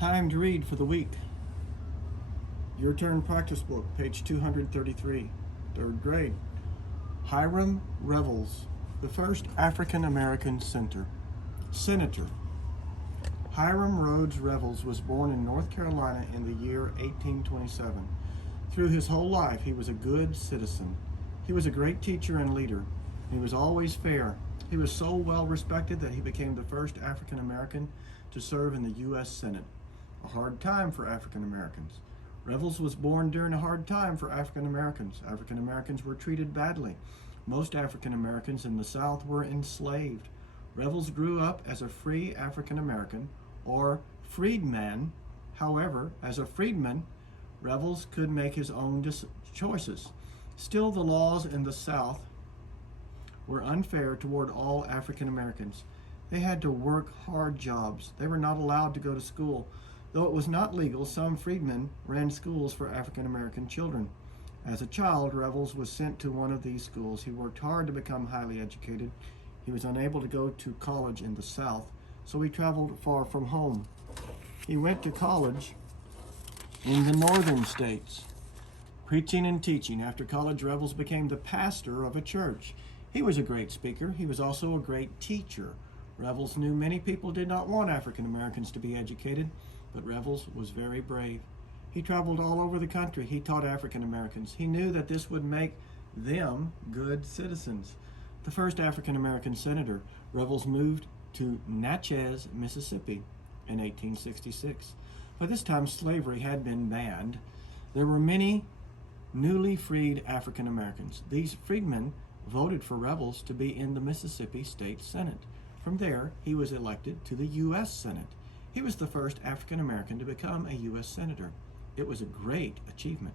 Timed read for the week. Your Turn Practice Book, page 233, 3rd grade. Hiram Revels, the first African-American senator. Hiram Rhodes Revels was born in North Carolina in the year 1827. Through his whole life, he was a good citizen. He was a great teacher and leader. He was always fair. He was so well respected that he became the first African-American to serve in the U.S. Senate. A hard time for African-Americans. Revels was born during a hard time for African-Americans. African-Americans were treated badly. Most African-Americans in the South were enslaved. Revels grew up as a free African-American, or freedman. However, as a freedman, Revels could make his own choices. Still, the laws in the South were unfair toward all African Americans. They had to work hard jobs. They were not allowed to go to school. Though it was not legal, some freedmen ran schools for African American children. As a child, Revels was sent to one of these schools. He worked hard to become highly educated. He was unable to go to college in the South, so he traveled far from home. He went to college in the northern states, preaching and teaching. After college, Revels became the pastor of a church. He was a great speaker. He was also a great teacher. Revels knew many people did not want African Americans to be educated, but Revels was very brave. He traveled all over the country. He taught African Americans. He knew that this would make them good citizens. The first African American senator, Revels moved to Natchez, Mississippi in 1866. By this time, slavery had been banned. There were many newly freed African Americans. These freedmen voted for Revels to be in the Mississippi State Senate. From there, he was elected to the U.S. Senate. He was the first African American to become a U.S. Senator. It was a great achievement.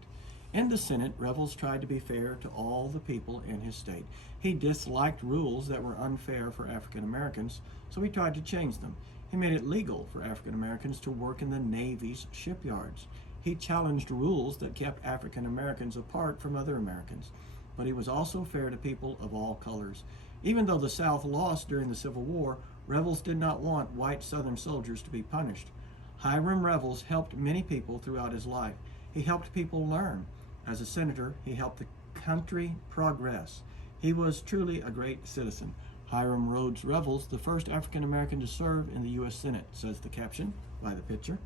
In the Senate, Revels tried to be fair to all the people in his state. He disliked rules that were unfair for African Americans, so he tried to change them. He made it legal for African Americans to work in the Navy's shipyards. He challenged rules that kept African Americans apart from other Americans. But he was also fair to people of all colors. Even though the South lost during the Civil War, Revels did not want white Southern soldiers to be punished. Hiram Revels helped many people throughout his life. He helped people learn. As a senator, he helped the country progress. He was truly a great citizen. Hiram Rhodes Revels, the first African American to serve in the U.S. Senate, says the caption by the picture.